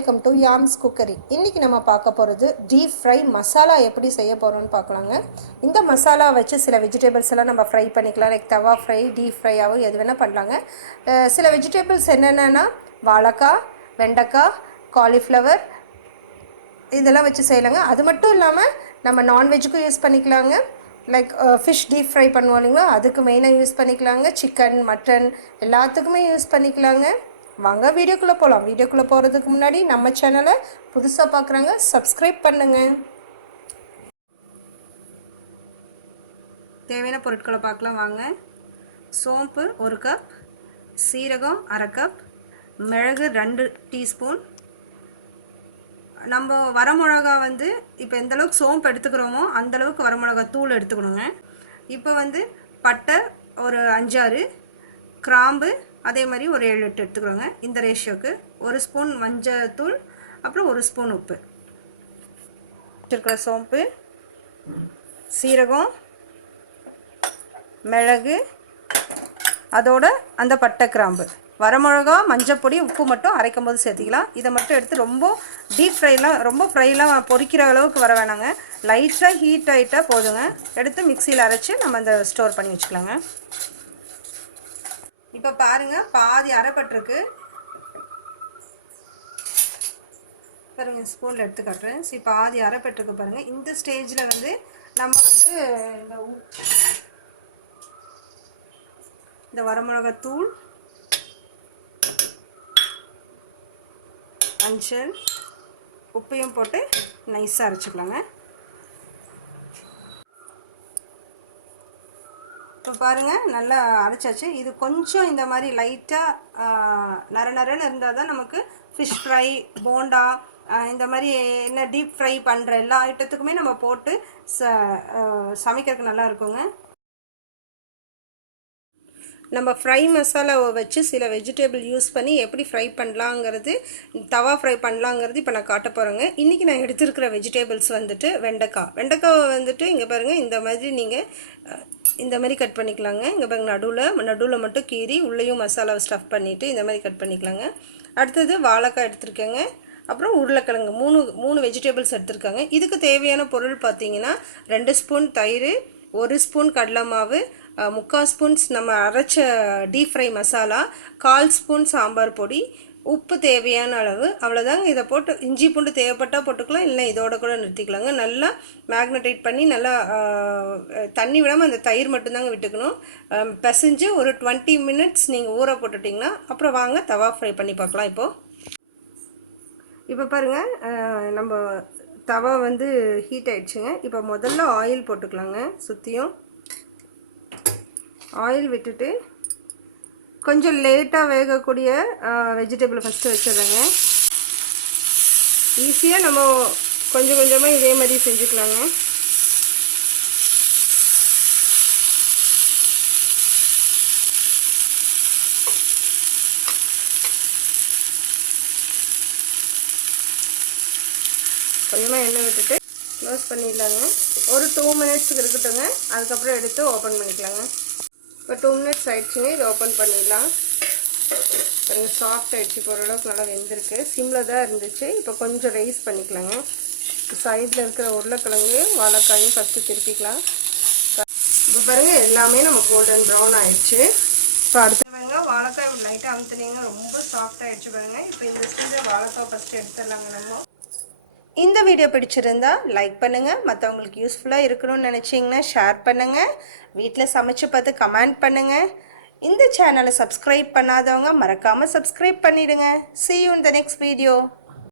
Welcome to yams cookery. இன்றைக்கி நம்ம பார்க்க போகிறது டீப் ஃப்ரை மசாலா எப்படி செய்ய போகிறோன்னு பார்க்கலாங்க. இந்த மசாலா வச்சு சில வெஜிடபிள்ஸ் எல்லாம் நம்ம ஃப்ரை பண்ணிக்கலாம். லைக் தவா ஃப்ரை, டீப் ஃப்ரையாகவும் எது வேணால் பண்ணலாங்க. சில வெஜிடபிள்ஸ் என்னென்னா வாழைக்காய், வெண்டைக்காய், காலிஃப்ளவர் இதெல்லாம் வச்சு செய்யலாங்க. அது மட்டும் இல்லாமல் நம்ம நான்வெஜ்ஜுக்கும் யூஸ் பண்ணிக்கலாங்க. லைக் ஃபிஷ் டீப் ஃப்ரை பண்ணுவோம் இல்லைங்களா, அதுக்கு மெயினாக யூஸ் பண்ணிக்கலாங்க. சிக்கன், மட்டன் எல்லாத்துக்குமே யூஸ் பண்ணிக்கலாங்க. வாங்க வீடியோக்குள்ளே போகலாம். வீடியோக்குள்ளே போகிறதுக்கு முன்னாடி நம்ம சேனலை புதுசாக பார்க்குறாங்க, சப்ஸ்கிரைப் பண்ணுங்கள். தேவையான பொருட்களை பார்க்கலாம் வாங்க. சோம்பு 1 கப், சீரகம் 1/2 கப், மிளகு 2 டீஸ்பூன். நம்ம வரமிளகா வந்து இப்போ எந்தளவுக்கு சோம்பு எடுத்துக்கிறோமோ அந்தளவுக்கு வரமிளகா தூள் எடுத்துக்கணுங்க. இப்போ வந்து பட்டை ஒரு 5-6, கிராம்பு அதே மாதிரி ஒரு 7-8 எடுத்துக்கிறோங்க. இந்த ரேஷியோக்கு 1 ஸ்பூன் மஞ்சள் தூள், அப்புறம் 1 ஸ்பூன் உப்பு. வச்சுருக்கிற சோம்பு, சீரகம், மிளகு, அதோட அந்த பட்டை, கிராம்பு, வரமிளகா, மஞ்சள் பொடி, உப்பு மட்டும் அரைக்கும் போது சேர்த்திக்கலாம். இதை மட்டும் எடுத்து ரொம்ப டீப் ஃப்ரைலாம், ரொம்ப ஃப்ரைலாம் பொரிக்கிற அளவுக்கு வர வேணாங்க. லைட்டாக ஹீட் ஆகிட்டால் போதுங்க. எடுத்து மிக்சியில் அரைச்சி நம்ம இந்த ஸ்டோர் பண்ணி வச்சுக்கலாங்க. இப்போ பாருங்கள், பாதி அரைப்பட்டிருக்கு பாருங்கள். ஸ்பூனில் எடுத்து காட்டுறேன். சரி, பாதி அரைப்பட்டிருக்கு பாருங்கள். இந்த ஸ்டேஜில் வந்து நம்ம வந்து இந்த வரமிளகாத்தூள், மஞ்சள், உப்பையும் போட்டு நைஸாக அரைச்சிக்கலாங்க. இப்போ பாருங்கள், நல்லா அரைச்சாச்சு. இது கொஞ்சம் இந்த மாதிரி லைட்டாக நரன்னு இருந்தால் தான் நமக்கு ஃபிஷ் ஃப்ரை, போண்டா, இந்த மாதிரி என்ன டீப் ஃப்ரை பண்ணுற எல்லா ஐட்டத்துக்குமே நம்ம போட்டு சமைக்கிறதுக்கு நல்லா இருக்குங்க. நம்ம ஃப்ரை மசாலாவை வச்சு சில வெஜிடபிள் யூஸ் பண்ணி எப்படி ஃப்ரை பண்ணலாங்கிறது, தவா ஃப்ரை பண்ணலாங்கிறது இப்போ நான் காட்ட போகிறேங்க. இன்றைக்கி நான் எடுத்துருக்கிற வெஜிடபிள்ஸ் வந்துட்டு வெண்டைக்காவை வந்துட்டு இங்கே பாருங்கள், இந்த மாதிரி நீங்கள் இந்த மாதிரி கட் பண்ணிக்கலாங்க. இங்கே பாருங்கள், நடுவில் மட்டும் கீறி உள்ளேயும் மசாலாவை ஸ்டஃப் பண்ணிவிட்டு இந்த மாதிரி கட் பண்ணிக்கலாங்க. அடுத்தது வாழைக்காய் எடுத்துருக்கேங்க. அப்புறம் உருளைக்கிழங்கு, மூணு வெஜிடபிள்ஸ் எடுத்துருக்காங்க. இதுக்கு தேவையான பொருள் பார்த்தீங்கன்னா 2 ஸ்பூன் தயிர், 1 ஸ்பூன் கடலை மாவு, 3/4 ஸ்பூன்ஸ் நம்ம அரைச்ச deep fry masala, 1/4 spoon sambar பொடி, உப்பு தேவையான அளவு, அவ்வளோதாங்க. இதை போட்டு இஞ்சி பூண்டு தேவைப்பட்டால் போட்டுக்கலாம், இல்லை இதோட கூட நிறுத்திக்கலாங்க. நல்லா மேக்னடைட் பண்ணி நல்லா தண்ணி விடாமல் அந்த தயிர் மட்டும்தாங்க விட்டுக்கணும். பிசைஞ்சு ஒரு 20 மினிட்ஸ் நீங்கள் ஊற போட்டுட்டிங்கன்னா அப்புறம் வாங்க தவா ஃப்ரை பண்ணி பார்க்கலாம். இப்போ பாருங்கள், நம்ம தவா வந்து ஹீட் ஆகிடுச்சுங்க. இப்போ முதல்ல ஆயில் போட்டுக்கலாங்க. சுற்றியும் ஆயில் விட்டுட்டு கொஞ்சம் லேட்டாக வேகக்கூடிய வெஜிடபிள் ஃபஸ்ட்டு வச்சிடுறேங்க. ஈஸியாக நம்ம கொஞ்சம் கொஞ்சமாக இதே மாதிரி செஞ்சுக்கலாங்க. கொஞ்சமாக எண்ணெய் விட்டுட்டு க்ளோஸ் பண்ணிடலாங்க. ஒரு 2 மினிட்ஸுக்கு இருக்கட்டுங்க. அதுக்கப்புறம் எடுத்து ஓப்பன் பண்ணிக்கலாங்க. இப்போ 2 மினிட்ஸ் ஆகிடுச்சுங்க. இதை ஓப்பன் பண்ணிடலாம். பாருங்கள், சாஃப்ட் ஆகிடுச்சு. ஓரளவுக்கு நல்லா வெந்திருக்கு. சிம்மில் தான் இருந்துச்சு. இப்போ கொஞ்சம் ரைஸ் பண்ணிக்கலாங்க. சைடில் இருக்கிற உருளைக்கிழங்கு, வாழைக்காயும் ஃபஸ்ட்டு திருப்பிக்கலாம். இப்போ பாருங்கள், எல்லாமே நம்ம கோல்டன் ப்ரௌன் ஆகிடுச்சு. இப்போ அடுத்தவங்க வாழைக்காய் லைட்டாக அமுத்துனீங்க, ரொம்ப சாஃப்ட் ஆகிடுச்சு பாருங்கள். இப்போ இந்த ஸ்டேஜில் வாழைக்காய் ஃபஸ்ட்டு எடுத்துடலாங்க. நம்ம இந்த வீடியோ பிடிச்சிருந்தா லைக் பண்ணுங்கள். மற்றவங்களுக்கு யூஸ்ஃபுல்லாக இருக்கணும்னு நினச்சிங்கன்னா ஷேர் பண்ணுங்கள். வீட்டில் சமைச்சு பார்த்து கமெண்ட் பண்ணுங்கள். இந்த சேனலை சப்ஸ்கிரைப் பண்ணாதவங்க மறக்காமல் சப்ஸ்கிரைப் பண்ணிவிடுங்க. See you in the next video.